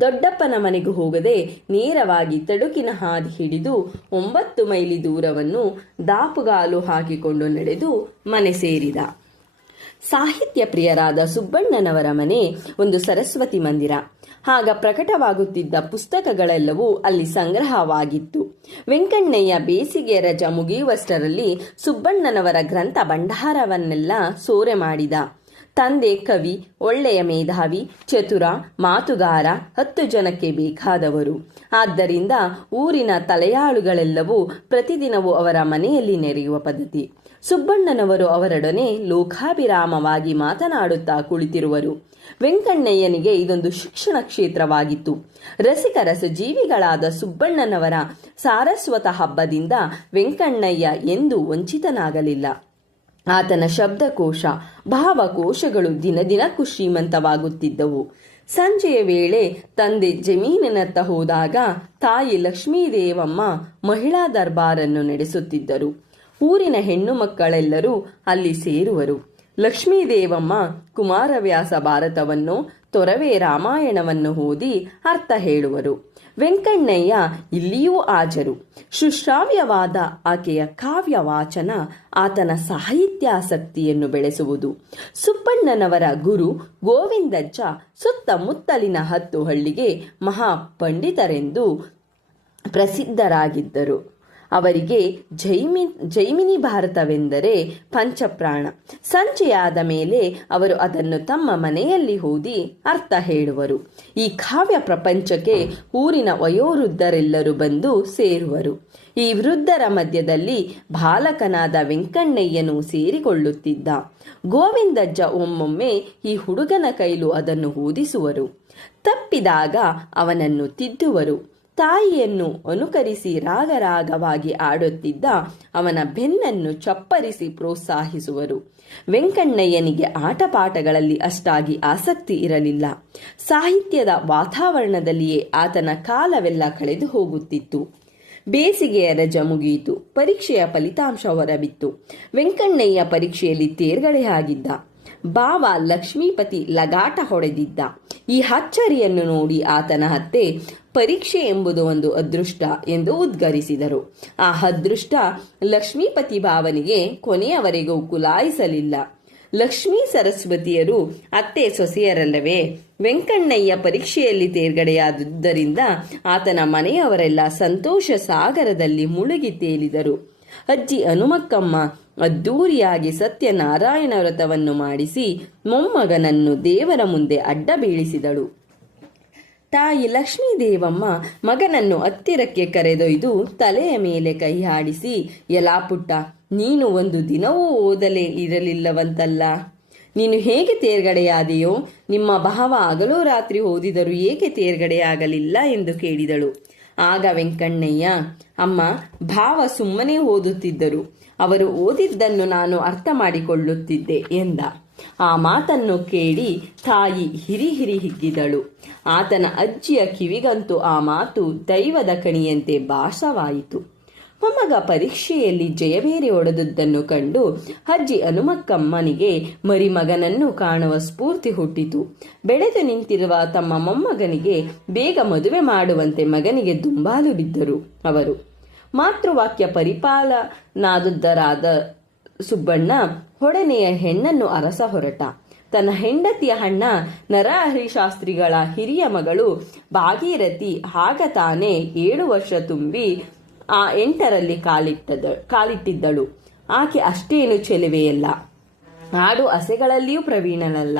ದೊಡ್ಡಪ್ಪನ ಮನೆಗೂ ಹೋಗದೆ ನೇರವಾಗಿ ತಡುಕಿನ ಹಾದಿ ಹಿಡಿದು ಒಂಬತ್ತು ಮೈಲಿ ದೂರವನ್ನು ದಾಪುಗಾಲು ಹಾಕಿಕೊಂಡು ನಡೆದು ಮನೆ ಸೇರಿದ. ಸಾಹಿತ್ಯ ಪ್ರಿಯರಾದ ಸುಬ್ಬಣ್ಣನವರ ಮನೆ ಒಂದು ಸರಸ್ವತಿ ಮಂದಿರ. ಆಗ ಪ್ರಕಟವಾಗುತ್ತಿದ್ದ ಪುಸ್ತಕಗಳೆಲ್ಲವೂ ಅಲ್ಲಿ ಸಂಗ್ರಹವಾಗಿತ್ತು. ವೆಂಕಣ್ಣಯ್ಯ ಬೇಸಿಗೆ ರಜ ಮುಗಿಯುವಷ್ಟರಲ್ಲಿ ಸುಬ್ಬಣ್ಣನವರ ಗ್ರಂಥ ಭಂಡಾರವನ್ನೆಲ್ಲ ಸೋರೆ ಮಾಡಿದ. ತಂದೆ ಕವಿ, ಒಳ್ಳೆಯ ಮೇಧಾವಿ, ಚತುರ, ಮಾತುಗಾರ, ಹತ್ತು ಜನಕ್ಕೆ ಬೇಕಾದವರು. ಆದ್ದರಿಂದ ಊರಿನ ತಲೆಯಾಳುಗಳೆಲ್ಲವೂ ಪ್ರತಿದಿನವೂ ಅವರ ಮನೆಯಲ್ಲಿ ನೆರೆಯುವ ಪದ್ಧತಿ. ಸುಬ್ಬಣ್ಣನವರು ಅವರೊಡನೆ ಲೋಕಾಭಿರಾಮವಾಗಿ ಮಾತನಾಡುತ್ತಾ ಕುಳಿತಿರುವರು. ವೆಂಕಣ್ಣಯ್ಯನಿಗೆ ಇದೊಂದು ಶಿಕ್ಷಣ ಕ್ಷೇತ್ರವಾಗಿತ್ತು. ರಸಿಕ ರಸಜೀವಿಗಳಾದ ಸುಬ್ಬಣ್ಣನವರ ಸಾರಸ್ವತ ಹಬ್ಬದಿಂದ ವೆಂಕಣ್ಣಯ್ಯ ಎಂದೂ ವಂಚಿತನಾಗಲಿಲ್ಲ. ಆತನ ಶಬ್ದಕೋಶ, ಭಾವಕೋಶಗಳು ದಿನ ದಿನಕ್ಕೂ ಶ್ರೀಮಂತವಾಗುತ್ತಿದ್ದವು. ಸಂಜೆಯ ವೇಳೆ ತಂದೆ ಜಮೀನಿನತ್ತ ಹೋದಾಗ ತಾಯಿ ಲಕ್ಷ್ಮೀದೇವಮ್ಮ ಮಹಿಳಾ ದರ್ಬಾರನ್ನು ನಡೆಸುತ್ತಿದ್ದರು. ಊರಿನ ಹೆಣ್ಣು ಮಕ್ಕಳೆಲ್ಲರೂ ಅಲ್ಲಿ ಸೇರುವರು. ಲಕ್ಷ್ಮೀದೇವಮ್ಮ ಕುಮಾರವ್ಯಾಸ ಭಾರತವನ್ನು, ತೊರವೆ ರಾಮಾಯಣವನ್ನು ಓದಿ ಅರ್ಥ ಹೇಳುವರು. ವೆಂಕಣ್ಣಯ್ಯ ಇಲ್ಲಿಯೂ ಹಾಜರು. ಸುಶ್ರಾವ್ಯವಾದ ಆಕೆಯ ಕಾವ್ಯ ವಾಚನ ಆತನ ಸಾಹಿತ್ಯಾಸಕ್ತಿಯನ್ನು ಬೆಳೆಸುವುದು. ಸುಬ್ಬಣ್ಣನವರ ಗುರು ಗೋವಿಂದಜ್ಜ ಸುತ್ತಮುತ್ತಲಿನ ಹತ್ತು ಹಳ್ಳಿಗೆ ಮಹಾಪಂಡಿತರೆಂದು ಪ್ರಸಿದ್ಧರಾಗಿದ್ದರು. ಅವರಿಗೆ ಜೈಮಿ, ಜೈಮಿನಿ ಭಾರತವೆಂದರೆ ಪಂಚಪ್ರಾಣ. ಸಂಜೆಯಾದ ಮೇಲೆ ಅವರು ಅದನ್ನು ತಮ್ಮ ಮನೆಯಲ್ಲಿ ಓದಿ ಅರ್ಥ ಹೇಳುವರು. ಈ ಕಾವ್ಯ ಪ್ರಪಂಚಕ್ಕೆ ಊರಿನ ವಯೋವೃದ್ಧರೆಲ್ಲರೂ ಬಂದು ಸೇರುವರು. ಈ ವೃದ್ಧರ ಮಧ್ಯದಲ್ಲಿ ಬಾಲಕನಾದ ವೆಂಕಣ್ಣಯ್ಯನು ಸೇರಿಕೊಳ್ಳುತ್ತಿದ್ದ. ಗೋವಿಂದಜ್ಜ ಒಮ್ಮೊಮ್ಮೆ ಈ ಹುಡುಗನ ಕೈಲು ಅದನ್ನು ಓದಿಸುವರು ತಪ್ಪಿದಾಗ ಅವನನ್ನು ತಿದ್ದುವರು. ತಾಯಿಯನ್ನು ಅನುಕರಿಸಿ ರಾಗರಾಗವಾಗಿ ಆಡುತ್ತಿದ್ದ ಅವನ ಬೆನ್ನನ್ನು ಚಪ್ಪರಿಸಿ ಪ್ರೋತ್ಸಾಹಿಸುವರು. ವೆಂಕಣ್ಣಯ್ಯನಿಗೆ ಆಟಪಾಠಗಳಲ್ಲಿ ಅಷ್ಟಾಗಿ ಆಸಕ್ತಿ ಇರಲಿಲ್ಲ. ಸಾಹಿತ್ಯದ ವಾತಾವರಣದಲ್ಲಿಯೇ ಆತನ ಕಾಲವೆಲ್ಲ ಕಳೆದು ಹೋಗುತ್ತಿತ್ತು. ಬೇಸಿಗೆಯ ರಜ ಮುಗಿಯಿತು. ಪರೀಕ್ಷೆಯ ಫಲಿತಾಂಶ ಹೊರಬಿತ್ತು. ವೆಂಕಣ್ಣಯ್ಯ ಪರೀಕ್ಷೆಯಲ್ಲಿ ತೇರ್ಗಡೆಯಾಗಿದ್ದ. ಬಾವ ಲಕ್ಷ್ಮೀಪತಿ ಲಗಾಟ ಹೊಡೆದಿದ್ದ. ಈ ಅಚ್ಚರಿಯನ್ನು ನೋಡಿ ಆತನ ಅತ್ತೆ ಪರೀಕ್ಷೆ ಎಂಬುದು ಒಂದು ಅದೃಷ್ಟ ಎಂದು ಉದ್ಗರಿಸಿದರು. ಆ ಅದೃಷ್ಟ ಲಕ್ಷ್ಮೀಪತಿ ಭಾವನಿಗೆ ಕೊನೆಯವರೆಗೂ ಕುಲಾಯಿಸಲಿಲ್ಲ. ಲಕ್ಷ್ಮೀ ಸರಸ್ವತಿಯರು ಅತ್ತೆ ಸೊಸೆಯರಲ್ಲವೇ, ವೆಂಕಣ್ಣಯ್ಯ ಪರೀಕ್ಷೆಯಲ್ಲಿ ತೇರ್ಗಡೆಯಾದುದರಿಂದ ಆತನ ಮನೆಯವರೆಲ್ಲ ಸಂತೋಷ ಸಾಗರದಲ್ಲಿ ಮುಳುಗಿ ತೇಲಿದರು. ಅಜ್ಜಿ ಹನುಮಕ್ಕಮ್ಮ ಅದ್ದೂರಿಯಾಗಿ ಸತ್ಯನಾರಾಯಣ ವ್ರತವನ್ನು ಮಾಡಿಸಿ ಮೊಮ್ಮಗನನ್ನು ದೇವರ ಮುಂದೆ ಅಡ್ಡ ಬೀಳಿಸಿದಳು. ತಾಯಿ ಲಕ್ಷ್ಮೀದೇವಮ್ಮ ಮಗನನ್ನು ಹತ್ತಿರಕ್ಕೆ ಕರೆದೊಯ್ದು ತಲೆಯ ಮೇಲೆ ಕೈ ಹಾಡಿಸಿ ಎಲಾ ಪುಟ್ಟ, ನೀನು ಒಂದು ದಿನವೂ ಓದಲೇ ಇರಲಿಲ್ಲವಂತಲ್ಲ. ನೀನು ಹೇಗೆ ತೇರ್ಗಡೆಯಾದೆಯೋ, ನಿಮ್ಮ ಭಾವ ಆಗಲೋ ರಾತ್ರಿ ಓದಿದರೂ ಏಕೆ ತೇರ್ಗಡೆಯಾಗಲಿಲ್ಲ? ಎಂದು ಕೇಳಿದಳು. ಆಗ ವೆಂಕಣ್ಣಯ್ಯ, ಅಮ್ಮ, ಭಾವ ಸುಮ್ಮನೆ ಓದುತ್ತಿದ್ದರು. ಅವರು ಓದಿದ್ದನ್ನು ನಾನು ಅರ್ಥ ಮಾಡಿಕೊಳ್ಳುತ್ತಿದ್ದೆ ಎಂದ. ಆ ಮಾತನ್ನು ಕೇಳಿ ತಾಯಿ ಹಿರಿ ಹಿರಿ ಹಿಗ್ಗಿದಳು. ಆತನ ಅಜ್ಜಿಯ ಕಿವಿಗಂತೂ ಆ ಮಾತು ದೈವದ ಕಣಿಯಂತೆ ಭಾಸವಾಯಿತು. ಮೊಮ್ಮಗ ಪರೀಕ್ಷೆಯಲ್ಲಿ ಜಯಬೇರಿ ಒಡೆದುದನ್ನು ಕಂಡು ಅಜ್ಜಿ ಹನುಮಕ್ಕಮ್ಮನಿಗೆ ಮರಿಮಗನನ್ನು ಕಾಣುವ ಸ್ಫೂರ್ತಿ ಹುಟ್ಟಿತು. ಬೆಳೆದು ನಿಂತಿರುವ ತಮ್ಮ ಮೊಮ್ಮಗನಿಗೆ ಬೇಗ ಮದುವೆ ಮಾಡುವಂತೆ ಮಗನಿಗೆ ದುಂಬಾಲು ಬಿದ್ದರು. ಅವರು ಮಾತೃವಾಕ್ಯ ಪರಿಪಾಲನಾದುದ್ದರಾದ ಸುಬ್ಬಣ್ಣ ಹೊಡನೆಯ ಹೆಣ್ಣನ್ನು ಅರಸ ಹೊರಟ. ತನ್ನ ಹೆಂಡತಿಯ ಅಣ್ಣ ನರಹರಿಶಾಸ್ತ್ರಿಗಳ ಹಿರಿಯ ಮಗಳು ಭಾಗೀರಥಿ ಆಗ ತಾನೇ ಏಳು ವರ್ಷ ತುಂಬಿ ಆ ಎಂಟರಲ್ಲಿ ಕಾಲಿಟ್ಟದ, ಕಾಲಿಟ್ಟಿದ್ದಳು. ಆಕೆ ಅಷ್ಟೇನು ಚೆಲುವೆಯಲ್ಲ. ಹಾಡು ಅಸೆಗಳಲ್ಲಿಯೂ ಪ್ರವೀಣನಲ್ಲ.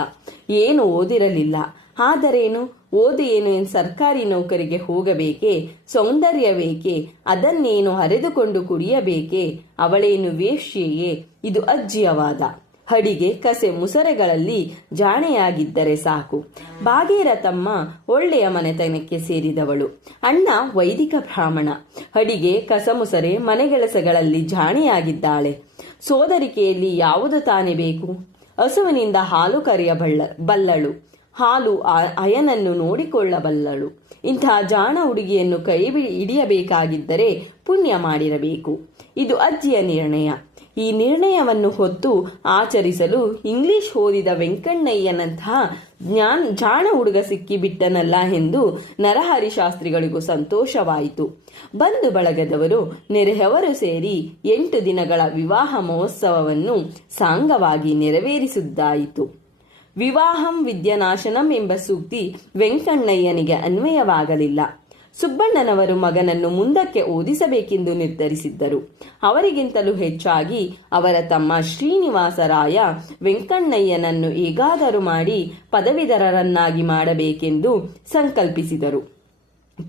ಏನು ಓದಿರಲಿಲ್ಲ. ಆದರೇನು? ಓದು ಏನು ಏನು ಸರ್ಕಾರಿ ನೌಕರಿಗೆ ಹೋಗಬೇಕೇ? ಸೌಂದರ್ಯಬೇಕೆ ಅದನ್ನೇನು ಹರಿದುಕೊಂಡು ಕುಡಿಯಬೇಕೆ? ಅವಳೇನು ವೇಶ್ಯೆಯೇ? ಇದು ಅಜ್ಜಿಯವಾದ. ಹಡಿಗೆ, ಕಸೆ, ಮುಸರೆಗಳಲ್ಲಿ ಜಾಣೆಯಾಗಿದ್ದರೆ ಸಾಕು. ಭಾಗೀರಥಮ್ಮ ಒಳ್ಳೆಯ ಮನೆತನಕ್ಕೆ ಸೇರಿದವಳು. ಅಣ್ಣ ವೈದಿಕ ಬ್ರಾಹ್ಮಣ. ಹಡಿಗೆ ಕಸಮುಸರೆ ಮನೆಗೆಲಸಗಳಲ್ಲಿ ಜಾಣೆಯಾಗಿದ್ದಾಳೆ. ಸೋದರಿಕೆಯಲ್ಲಿ ಯಾವುದು ತಾನೇ ಬೇಕು? ಹಸುವಿನಿಂದ ಹಾಲು ಕರೆಯಬಲ್ಲ ಬಲ್ಲಳು. ಹಾಲು ಅಯನನ್ನು ನೋಡಿಕೊಳ್ಳಬಲ್ಲಳು. ಇಂತಹ ಜಾಣ ಹುಡುಗಿಯನ್ನು ಕೈ ಹಿಡಿಯಬೇಕಾಗಿದ್ದರೆ ಪುಣ್ಯ ಮಾಡಿರಬೇಕು. ಇದು ಅಜ್ಜಿಯ ನಿರ್ಣಯ. ಈ ನಿರ್ಣಯವನ್ನು ಹೊತ್ತು ಆಚರಿಸಲು ಇಂಗ್ಲಿಷ್ ಓದಿದ ವೆಂಕಣ್ಣಯ್ಯನಂತಹ ಜ್ಞಾನ್, ಜಾಣ ಹುಡುಗ ಸಿಕ್ಕಿಬಿಟ್ಟನಲ್ಲ ಎಂದು ನರಹರಿ ಶಾಸ್ತ್ರಿಗಳಿಗೂ ಸಂತೋಷವಾಯಿತು. ಬಂಧು ಬಳಗದವರು ನೆರೆಹವರು ಸೇರಿ ಎಂಟು ದಿನಗಳ ವಿವಾಹ ಮಹೋತ್ಸವವನ್ನು ಸಾಂಗವಾಗಿ ನೆರವೇರಿಸಿದ್ದಾಯಿತು. ವಿವಾಹಂ ವಿದ್ಯನಾಶನಂ ಎಂಬ ಸೂಕ್ತಿ ವೆಂಕಣ್ಣಯ್ಯನಿಗೆ ಅನ್ವಯವಾಗಲಿಲ್ಲ. ಸುಬ್ಬಣ್ಣನವರು ಮಗನನ್ನು ಮುಂದಕ್ಕೆ ಓದಿಸಬೇಕೆಂದು ನಿರ್ಧರಿಸಿದ್ದರು. ಅವರಿಗಿಂತಲೂ ಹೆಚ್ಚಾಗಿ ಅವರ ತಮ್ಮ ಶ್ರೀನಿವಾಸರಾಯ ವೆಂಕಣ್ಣಯ್ಯನನ್ನು ಹೇಗಾದರೂ ಮಾಡಿ ಪದವೀಧರರನ್ನಾಗಿ ಮಾಡಬೇಕೆಂದು ಸಂಕಲ್ಪಿಸಿದರು.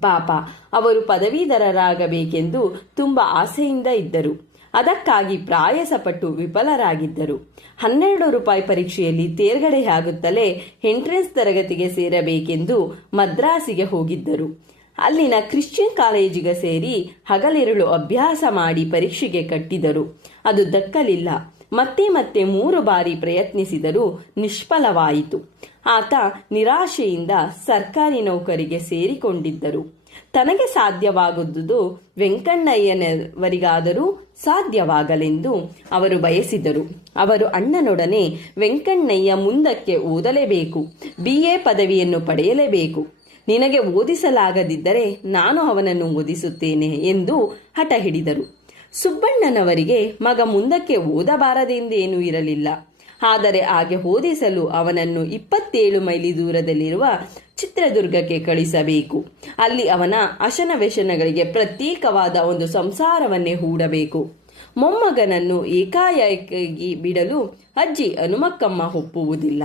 ಪಾಪ, ಅವರು ಪದವೀಧರರಾಗಬೇಕೆಂದು ತುಂಬ ಆಸೆಯಿಂದ ಇದ್ದರು. ಅದಕ್ಕಾಗಿ ಪ್ರಾಯಸಪಟ್ಟು ವಿಫಲರಾಗಿದ್ದರು. ಹನ್ನೆರಡು ರೂಪಾಯಿ ಪರೀಕ್ಷೆಯಲ್ಲಿ ತೇರ್ಗಡೆಯಾಗುತ್ತಲೇ ಎಂಟ್ರೆನ್ಸ್ ತರಗತಿಗೆ ಸೇರಬೇಕೆಂದು ಮದ್ರಾಸಿಗೆ ಹೋಗಿದ್ದರು. ಅಲ್ಲಿನ ಕ್ರಿಶ್ಚಿಯನ್ ಕಾಲೇಜಿಗೆ ಸೇರಿ ಹಗಲಿರುಳು ಅಭ್ಯಾಸ ಮಾಡಿ ಪರೀಕ್ಷೆಗೆ ಕಟ್ಟಿದರು. ಅದು ದಕ್ಕಲಿಲ್ಲ. ಮತ್ತೆ ಮತ್ತೆ ಮೂರು ಬಾರಿ ಪ್ರಯತ್ನಿಸಿದರೂ ನಿಷ್ಫಲವಾಯಿತು. ಆತ ನಿರಾಶೆಯಿಂದ ಸರ್ಕಾರಿ ನೌಕರಿಗೆ ಸೇರಿಕೊಂಡಿದ್ದರು. ತನಗೆ ಸಾಧ್ಯವಾಗುವುದು ವೆಂಕಣ್ಣಯ್ಯನವರಿಗಾದರೂ ಸಾಧ್ಯವಾಗಲೆಂದು ಅವರು ಬಯಸಿದರು. ಅವರು ಅಣ್ಣನೊಡನೆ ವೆಂಕಣ್ಣಯ್ಯ ಮುಂದಕ್ಕೆ ಓದಲೇಬೇಕು ಬಿ ಎ ಪದವಿಯನ್ನು ಪಡೆಯಲೇಬೇಕು. ನಿನಗೆ ಓದಿಸಲಾಗದಿದ್ದರೆ ನಾನು ಅವನನ್ನು ಓದಿಸುತ್ತೇನೆ ಎಂದು ಹಠ ಹಿಡಿದರು ಸುಬ್ಬಣ್ಣನವರಿಗೆ ಮಗ ಮುಂದಕ್ಕೆ ಓದಬಾರದೆಂದೇನೂ ಇರಲಿಲ್ಲ. ಆದರೆ ಹಾಗೆ ಓದಿಸಲು ಅವನನ್ನು ಇಪ್ಪತ್ತೇಳು ಮೈಲಿ ದೂರದಲ್ಲಿರುವ ಚಿತ್ರದುರ್ಗಕ್ಕೆ ಕಳಿಸಬೇಕು. ಅಲ್ಲಿ ಅವನ ಅಶನ ವ್ಯಸನಗಳಿಗೆ ಪ್ರತ್ಯೇಕವಾದ ಒಂದು ಸಂಸಾರವನ್ನೇ ಹೂಡಬೇಕು. ಮೊಮ್ಮಗನನ್ನು ಏಕಾಏಕಿ ಬಿಡಲು ಅಜ್ಜಿ ಹನುಮಕ್ಕಮ್ಮ ಒಪ್ಪುವುದಿಲ್ಲ.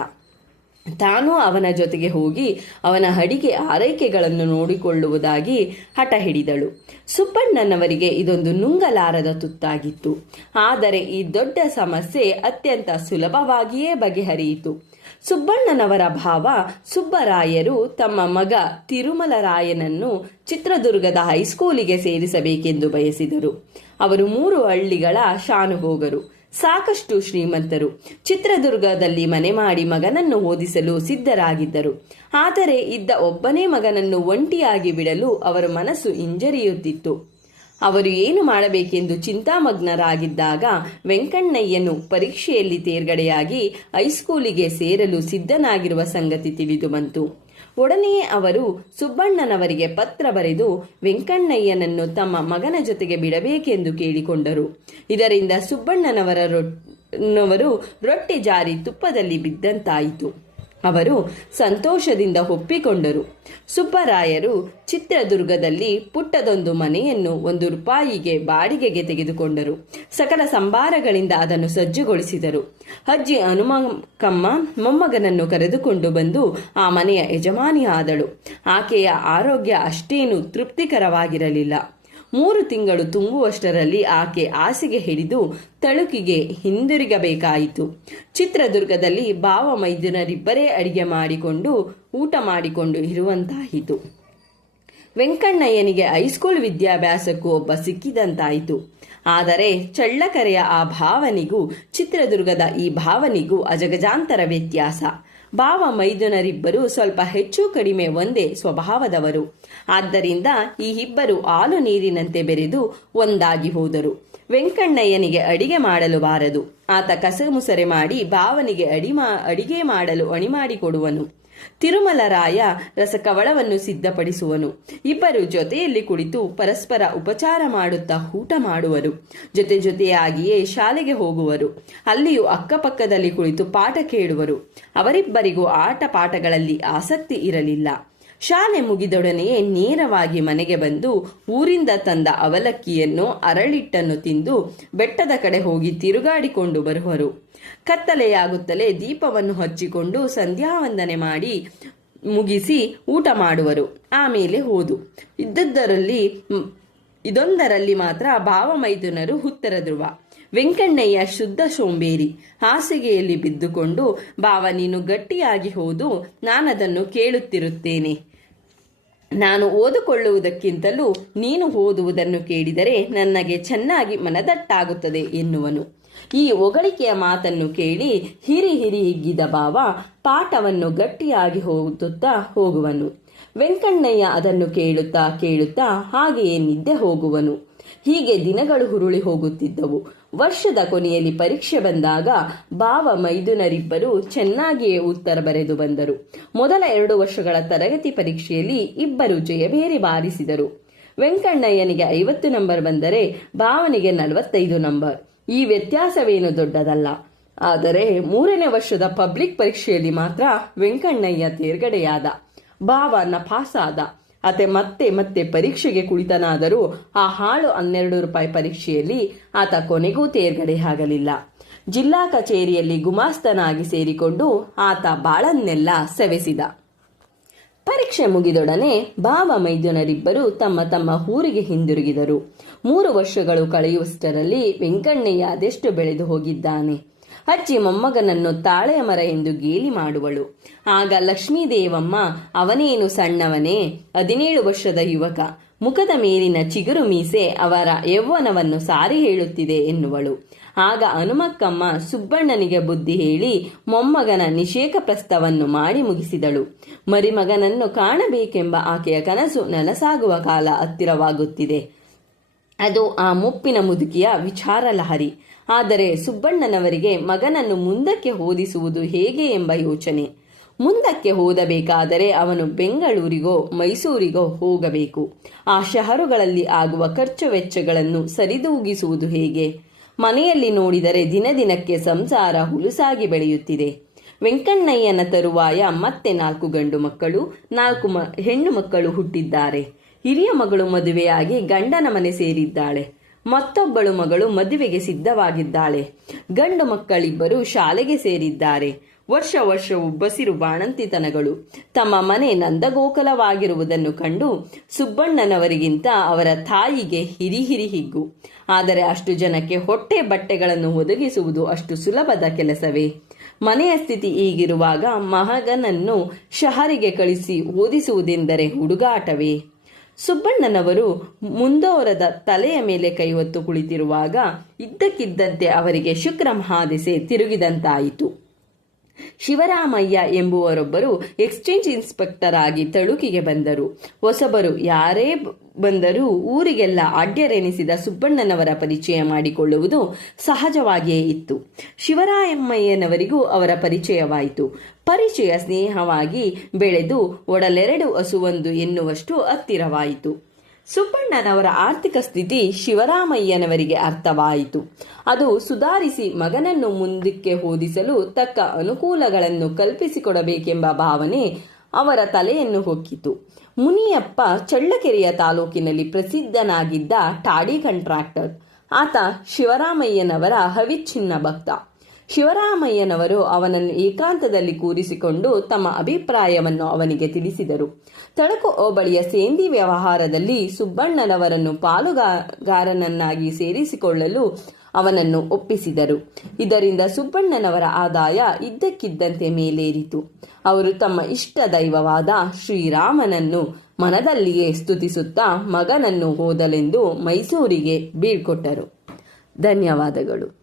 ತಾನು ಅವನ ಜೊತೆಗೆ ಹೋಗಿ ಅವನ ಅಡಿಗೆ ಆರೈಕೆಗಳನ್ನು ನೋಡಿಕೊಳ್ಳುವುದಾಗಿ ಹಠ ಹಿಡಿದಳು. ಸುಬ್ಬಣ್ಣನವರಿಗೆ ಇದೊಂದು ನುಂಗಲಾರದ ತುತ್ತಾಗಿತ್ತು. ಆದರೆ ಈ ದೊಡ್ಡ ಸಮಸ್ಯೆ ಅತ್ಯಂತ ಸುಲಭವಾಗಿಯೇ ಬಗೆಹರಿಯಿತು. ಸುಬ್ಬಣ್ಣನವರ ಭಾವ, ಸುಬ್ಬರಾಯರು ತಮ್ಮ ಮಗ ತಿರುಮಲರಾಯನನ್ನು ಚಿತ್ರದುರ್ಗದ ಹೈಸ್ಕೂಲಿಗೆ ಸೇರಿಸಬೇಕೆಂದು ಬಯಸಿದರು. ಅವರು ಮೂರು ಹಳ್ಳಿಗಳ ಶಾನುಭೋಗರು ಸಾಕಷ್ಟು ಶ್ರೀಮಂತರು. ಚಿತ್ರದುರ್ಗದಲ್ಲಿ ಮನೆ ಮಾಡಿ ಮಗನನ್ನು ಓದಿಸಲು ಸಿದ್ಧರಾಗಿದ್ದರು. ಆದರೆ ಇದ್ದ ಒಬ್ಬನೇ ಮಗನನ್ನು ಒಂಟಿಯಾಗಿ ಬಿಡಲು ಅವರ ಮನಸ್ಸು ಹಿಂಜರಿಯುತ್ತಿತ್ತು. ಅವರು ಏನು ಮಾಡಬೇಕೆಂದು ಚಿಂತಾಮಗ್ನರಾಗಿದ್ದಾಗ ವೆಂಕಣ್ಣಯ್ಯನು ಪರೀಕ್ಷೆಯಲ್ಲಿ ತೇರ್ಗಡೆಯಾಗಿ ಹೈಸ್ಕೂಲಿಗೆ ಸೇರಲು ಸಿದ್ಧನಾಗಿರುವ ಸಂಗತಿ ತಿಳಿದು ಬಂತು. ಒಡನೆಯೇ ಅವರು ಸುಬ್ಬಣ್ಣನವರಿಗೆ ಪತ್ರ ಬರೆದು ವೆಂಕಣ್ಣಯ್ಯನನ್ನು ತಮ್ಮ ಮಗನ ಜೊತೆಗೆ ಬಿಡಬೇಕೆಂದು ಕೇಳಿಕೊಂಡರು. ಇದರಿಂದ ಸುಬ್ಬಣ್ಣನವರ ರೊಟ್ಟನವರು ರೊಟ್ಟಿ ಜಾರಿ ತುಪ್ಪದಲ್ಲಿ ಬಿದ್ದಂತಾಯಿತು. ಅವರು ಸಂತೋಷದಿಂದ ಒಪ್ಪಿಕೊಂಡರು. ಸುಬ್ಬರಾಯರು ಚಿತ್ರದುರ್ಗದಲ್ಲಿ ಪುಟ್ಟದೊಂದು ಮನೆಯನ್ನು ಒಂದು ರೂಪಾಯಿಗೆ ಬಾಡಿಗೆಗೆ ತೆಗೆದುಕೊಂಡರು. ಸಕಲ ಸಂಭಾರಗಳಿಂದ ಅದನ್ನು ಸಜ್ಜುಗೊಳಿಸಿದರು. ಅಜ್ಜಿ ಹನುಮಕಮ್ಮ ಮೊಮ್ಮಗನನ್ನು ಕರೆದುಕೊಂಡು ಬಂದು ಆ ಮನೆಯ ಯಜಮಾನಿ ಆದಳು ಆಕೆಯ ಆರೋಗ್ಯ ಅಷ್ಟೇನು ತೃಪ್ತಿಕರವಾಗಿರಲಿಲ್ಲ. ಮೂರು ತಿಂಗಳು ತುಂಬುವಷ್ಟರಲ್ಲಿ ಆಕೆ ಆಸೆಗೆ ಹಿಡಿದು ತಳುಕಿಗೆ ಹಿಂದಿರುಗಬೇಕಾಯಿತು. ಚಿತ್ರದುರ್ಗದಲ್ಲಿ ಭಾವ ಮೈದುನರಿಬ್ಬರೇ ಅಡಿಗೆ ಮಾಡಿಕೊಂಡು ಊಟ ಮಾಡಿಕೊಂಡು ಇರುವಂತಾಯಿತು. ವೆಂಕಣ್ಣಯ್ಯನಿಗೆ ಹೈಸ್ಕೂಲ್ ವಿದ್ಯಾಭ್ಯಾಸಕ್ಕೂ ಒಬ್ಬ ಸಿಕ್ಕಿದಂತಾಯಿತು. ಆದರೆ ಚಳ್ಳಕರೆಯ ಆ ಭಾವನಿಗೂ, ಚಿತ್ರದುರ್ಗದ ಈ ಭಾವನಿಗೂ ಅಜಗಜಾಂತರ ವ್ಯತ್ಯಾಸ. ಭಾವ ಮೈದುನರಿಬ್ಬರು ಸ್ವಲ್ಪ ಹೆಚ್ಚು ಕಡಿಮೆ ಒಂದೇ ಸ್ವಭಾವದವರು. ಆದ್ದರಿಂದ ಈ ಇಬ್ಬರು ಹಾಲು ನೀರಿನಂತೆ ಬೆರೆದು ಒಂದಾಗಿ ಹೋದರು. ವೆಂಕಣ್ಣಯ್ಯನಿಗೆ ಅಡಿಗೆ ಮಾಡಲು ಬಾರದು. ಆತ ಕಸಮುಸರೆ ಮಾಡಿ ಭಾವನಿಗೆ ಅಡಿ ಮಾ ಅಡಿಗೆ ಮಾಡಲು ಅಣಿಮಾಡಿಕೊಡುವನು. ತಿರುಮಲರಾಯ ರಸಕವಳವನ್ನು ಸಿದ್ಧಪಡಿಸುವನು. ಇಬ್ಬರು ಜೊತೆಯಲ್ಲಿ ಕುಳಿತು ಪರಸ್ಪರ ಉಪಚಾರ ಮಾಡುತ್ತಾ ಊಟ ಮಾಡುವರು. ಜೊತೆ ಜೊತೆಯಾಗಿಯೇ ಶಾಲೆಗೆ ಹೋಗುವರು. ಅಲ್ಲಿಯೂ ಅಕ್ಕಪಕ್ಕದಲ್ಲಿ ಕುಳಿತು ಪಾಠ ಕೇಳುವರು. ಅವರಿಬ್ಬರಿಗೂ ಆಟ ಪಾಠಗಳಲ್ಲಿ ಆಸಕ್ತಿ ಇರಲಿಲ್ಲ. ಶಾಲೆ ಮುಗಿದೊಡನೆಯೇ ನೇರವಾಗಿ ಮನೆಗೆ ಬಂದು ಊರಿಂದ ತಂದ ಅವಲಕ್ಕಿಯನ್ನು ಅರಳಿಟ್ಟನ್ನು ತಿಂದು ಬೆಟ್ಟದ ಕಡೆ ಹೋಗಿ ತಿರುಗಾಡಿಕೊಂಡು ಬರುವರು. ಕತ್ತಲೆಯಾಗುತ್ತಲೇ ದೀಪವನ್ನು ಹಚ್ಚಿಕೊಂಡು ಸಂಧ್ಯಾವಂದನೆ ಮಾಡಿ ಮುಗಿಸಿ ಊಟ ಮಾಡುವರು. ಆಮೇಲೆ ಹೋದು. ಇದ್ದದ್ದರಲ್ಲಿ, ಇದೊಂದರಲ್ಲಿ ಮಾತ್ರ ಭಾವಮೈದುನರು ಉತ್ತರ ಧ್ರುವ. ವೆಂಕಣ್ಣಯ್ಯ ಶುದ್ಧ ಸೋಂಬೇರಿ. ಹಾಸಿಗೆಯಲ್ಲಿ ಬಿದ್ದುಕೊಂಡು ಭಾವ ನೀನು ಗಟ್ಟಿಯಾಗಿ ಹೋದು, ನಾನದನ್ನು ಕೇಳುತ್ತಿರುತ್ತೇನೆ. ನಾನು ಓದಿಕೊಳ್ಳುವುದಕ್ಕಿಂತಲೂ ನೀನು ಓದುವುದನ್ನು ಕೇಳಿದರೆ ನನಗೆ ಚೆನ್ನಾಗಿ ಮನದಟ್ಟಾಗುತ್ತದೆ ಎನ್ನುವನು. ಈ ಹೊಗಳಿಕೆಯ ಮಾತನ್ನು ಕೇಳಿ ಹಿರಿ ಹಿರಿ ಹಿಗ್ಗಿದ ಬಾವ ಪಾಠವನ್ನು ಗಟ್ಟಿಯಾಗಿ ಹೋಗುತ್ತಾ ಹೋಗುವನು. ವೆಂಕಣ್ಣಯ್ಯ ಅದನ್ನು ಕೇಳುತ್ತಾ ಕೇಳುತ್ತಾ ಹಾಗೆಯೇ ನಿದ್ದೆ ಹೋಗುವನು. ಹೀಗೆ ದಿನಗಳು ಹುರುಳಿ ಹೋಗುತ್ತಿದ್ದವು. ವರ್ಷದ ಕೊನೆಯಲ್ಲಿ ಪರೀಕ್ಷೆ ಬಂದಾಗ ಭಾವ ಮೈದುನರಿಬ್ಬರು ಚೆನ್ನಾಗಿಯೇ ಉತ್ತರ ಬರೆದು ಬಂದರು. ಮೊದಲ ಎರಡು ವರ್ಷಗಳ ತರಗತಿ ಪರೀಕ್ಷೆಯಲ್ಲಿ ಇಬ್ಬರು ಜಯಬೇರಿ ಬಾರಿಸಿದರು. ವೆಂಕಣ್ಣಯ್ಯನಿಗೆ ಐವತ್ತು ನಂಬರ್ ಬಂದರೆ ಭಾವನಿಗೆ ನಲವತ್ತೈದು ನಂಬರ್. ಈ ವ್ಯತ್ಯಾಸವೇನು ದೊಡ್ಡದಲ್ಲ. ಆದರೆ ಮೂರನೇ ವರ್ಷದ ಪಬ್ಲಿಕ್ ಪರೀಕ್ಷೆಯಲ್ಲಿ ಮಾತ್ರ ವೆಂಕಣ್ಣಯ್ಯ ತೇರ್ಗಡೆಯಾದ. ಭಾವ ನಪಾಸಾದ ಅತೆ ಮತ್ತೆ ಮತ್ತೆ ಪರೀಕ್ಷೆಗೆ ಕುಳಿತನಾದರೂ ಆ ಹಾಳು ಹನ್ನೆರಡು ರೂಪಾಯಿ ಪರೀಕ್ಷೆಯಲ್ಲಿ ಆತ ಕೊನೆಗೂ ತೇರ್ಗಡೆ ಆಗಲಿಲ್ಲ. ಜಿಲ್ಲಾ ಕಚೇರಿಯಲ್ಲಿ ಗುಮಾಸ್ತನಾಗಿ ಸೇರಿಕೊಂಡು ಆತ ಬಾಳನ್ನೆಲ್ಲ ಸೆವೆಸಿದ. ಪರೀಕ್ಷೆ ಮುಗಿದೊಡನೆ ಭಾವ ಮೈದುನರಿಬ್ಬರು ತಮ್ಮ ತಮ್ಮ ಊರಿಗೆ ಹಿಂದಿರುಗಿದರು. ಮೂರು ವರ್ಷಗಳು ಕಳೆಯುವಷ್ಟರಲ್ಲಿ ವೆಂಕಣ್ಣಯ್ಯ ಅದೆಷ್ಟು ಬೆಳೆದು ಹೋಗಿದ್ದಾನೆ? ಅಜ್ಜಿ ಮೊಮ್ಮಗನನ್ನು ತಾಳೆಯ ಮರ ಎಂದು ಗೇಲಿ ಮಾಡುವಳು. ಆಗ ಲಕ್ಷ್ಮೀದೇವಮ್ಮ, ಅವನೇನು ಸಣ್ಣವನೇ? ಹದಿನೇಳು ವರ್ಷದ ಯುವಕ. ಮುಖದ ಮೇಲಿನ ಚಿಗುರು ಮೀಸೆ ಅವರ ಯೌವನವನ್ನು ಸಾರಿ ಹೇಳುತ್ತಿದೆ ಎನ್ನುವಳು. ಆಗ ಹನುಮಕ್ಕಮ್ಮ ಸುಬ್ಬಣ್ಣನಿಗೆ ಬುದ್ಧಿ ಹೇಳಿ ಮೊಮ್ಮಗನ ನಿಷೇಕ ಪ್ರಸ್ತವನ್ನು ಮಾಡಿ ಮುಗಿಸಿದಳು. ಮರಿಮಗನನ್ನು ಕಾಣಬೇಕೆಂಬ ಆಕೆಯ ಕನಸು ನನಸಾಗುವ ಕಾಲ ಹತ್ತಿರವಾಗುತ್ತಿದೆ. ಅದು ಆ ಮುಪ್ಪಿನ ಮುದುಕಿಯ ವಿಚಾರ ಲಹರಿ ಆದರೆ ಸುಬ್ಬಣ್ಣನವರಿಗೆ ಮಗನನ್ನು ಮುಂದಕ್ಕೆ ಓದಿಸುವುದು ಹೇಗೆ ಎಂಬ ಯೋಚನೆ. ಮುಂದಕ್ಕೆ ಓದಬೇಕಾದರೆ ಅವನು ಬೆಂಗಳೂರಿಗೋ, ಮೈಸೂರಿಗೋ ಹೋಗಬೇಕು. ಆ ಶಹರುಗಳಲ್ಲಿ ಆಗುವ ಖರ್ಚು ವೆಚ್ಚಗಳನ್ನು ಸರಿದೂಗಿಸುವುದು ಹೇಗೆ? ಮನೆಯಲ್ಲಿ ನೋಡಿದರೆ ದಿನ ದಿನಕ್ಕೆ ಸಂಸಾರ ಹುಲುಸಾಗಿ ಬೆಳೆಯುತ್ತಿದೆ. ವೆಂಕಣ್ಣಯ್ಯನ ತರುವಾಯ ಮತ್ತೆ ನಾಲ್ಕು ಗಂಡು ಮಕ್ಕಳು, ನಾಲ್ಕು ಹೆಣ್ಣು ಮಕ್ಕಳು ಹುಟ್ಟಿದ್ದಾರೆ. ಹಿರಿಯ ಮಗಳು ಮದುವೆಯಾಗಿ ಗಂಡನ ಮನೆ ಸೇರಿದ್ದಾಳೆ. ಮತ್ತೊಬ್ಬಳು ಮಗಳು ಮದುವೆಗೆ ಸಿದ್ಧವಾಗಿದ್ದಾಳೆ. ಗಂಡು ಮಕ್ಕಳಿಬ್ಬರು ಶಾಲೆಗೆ ಸೇರಿದ್ದಾರೆ. ವರ್ಷ ವರ್ಷವೂ ಬಸಿರು ಬಾಣಂತಿತನಗಳು. ತಮ್ಮ ಮನೆ ನಂದಗೋಕಲವಾಗಿರುವುದನ್ನು ಕಂಡು ಸುಬ್ಬಣ್ಣನವರಿಗಿಂತ ಅವರ ತಾಯಿಗೆ ಹಿರಿ ಹಿರಿ ಹಿಗ್ಗು. ಆದರೆ ಅಷ್ಟು ಜನಕ್ಕೆ ಹೊಟ್ಟೆ ಬಟ್ಟೆಗಳನ್ನು ಒದಗಿಸುವುದು ಅಷ್ಟು ಸುಲಭದ ಕೆಲಸವೇ. ಮನೆಯ ಸ್ಥಿತಿ ಹೀಗಿರುವಾಗ ಮಹಗನನ್ನು ಶಹರಿಗೆ ಕಳಿಸಿ ಓದಿಸುವುದೆಂದರೆ ಹುಡುಗಾಟವೇ. ಸುಬ್ಬಣ್ಣನವರು ಮುಂದೋರದ ತಲೆಯ ಮೇಲೆ ಕೈ ಹೊತ್ತು ಕುಳಿತಿರುವಾಗ ಇದ್ದಕ್ಕಿದ್ದಂತೆ ಅವರಿಗೆ ಶುಕ್ರ ಮಹಾದೆಸೆ ತಿರುಗಿದಂತಾಯಿತು. ಶಿವರಾಮಯ್ಯ ಎಂಬುವರೊಬ್ಬರು ಎಕ್ಸ್ಚೇಂಜ್ ಇನ್ಸ್ಪೆಕ್ಟರ್ ಆಗಿ ತಳುಕಿಗೆ ಬಂದರು. ಹೊಸಬರು ಯಾರೇ ಬಂದರೂ ಊರಿಗೆಲ್ಲ ಅಡ್ಡ್ಯರೆನಿಸಿದ ಸುಬ್ಬಣ್ಣನವರ ಪರಿಚಯ ಮಾಡಿಕೊಳ್ಳುವುದು ಸಹಜವಾಗಿಯೇ ಇತ್ತು. ಶಿವರಾಮಯ್ಯನವರಿಗೂ ಅವರ ಪರಿಚಯವಾಯಿತು. ಪರಿಚಯ ಸ್ನೇಹವಾಗಿ ಬೆಳೆದು ಒಡಲೆರಡು ಹಸುವೊಂದು ಎನ್ನುವಷ್ಟು ಹತ್ತಿರವಾಯಿತು. ಸುಬ್ಬಣ್ಣನವರ ಆರ್ಥಿಕ ಸ್ಥಿತಿ ಶಿವರಾಮಯ್ಯನವರಿಗೆ ಅರ್ಥವಾಯಿತು. ಅದು ಸುಧಾರಿಸಿ ಮಗನನ್ನು ಮುಂದಕ್ಕೆ ಓದಿಸಲು ತಕ್ಕ ಅನುಕೂಲಗಳನ್ನು ಕಲ್ಪಿಸಿಕೊಡಬೇಕೆಂಬ ಭಾವನೆ ಅವರ ತಲೆಯನ್ನು ಹೊಕ್ಕಿತು. ಮುನಿಯಪ್ಪ ಚಳ್ಳಕೆರೆಯ ತಾಲೂಕಿನಲ್ಲಿ ಪ್ರಸಿದ್ಧನಾಗಿದ್ದ ಟಾಡಿ ಕಂಟ್ರಾಕ್ಟರ್ ಆತ ಶಿವರಾಮಯ್ಯನವರ ಹವಿಚ್ಛಿನ್ನ ಭಕ್ತ. ಶಿವರಾಮಯ್ಯನವರು ಅವನನ್ನು ಏಕಾಂತದಲ್ಲಿ ಕೂರಿಸಿಕೊಂಡು ತಮ್ಮ ಅಭಿಪ್ರಾಯವನ್ನು ಅವನಿಗೆ ತಿಳಿಸಿದರು. ತಳಕು ಓಬಳಿಯ ಸೇಂದಿ ವ್ಯವಹಾರದಲ್ಲಿ ಸುಬ್ಬಣ್ಣನವರನ್ನು ಪಾಲುಗಾರನನ್ನಾಗಿ ಸೇರಿಸಿಕೊಳ್ಳಲು ಅವನನ್ನು ಒಪ್ಪಿಸಿದರು. ಇದರಿಂದ ಸುಬ್ಬಣ್ಣನವರ ಆದಾಯ ಇದ್ದಕ್ಕಿದ್ದಂತೆ ಮೇಲೇರಿತು. ಅವರು ತಮ್ಮ ಇಷ್ಟ ದೈವವಾದ ಶ್ರೀರಾಮನನ್ನು ಮನದಲ್ಲಿಯೇ ಸ್ತುತಿಸುತ್ತಾ ಮಗನನ್ನು ಹೋದಲೆಂದು ಮೈಸೂರಿಗೆ ಬೀಳ್ಕೊಟ್ಟರು. ಧನ್ಯವಾದಗಳು.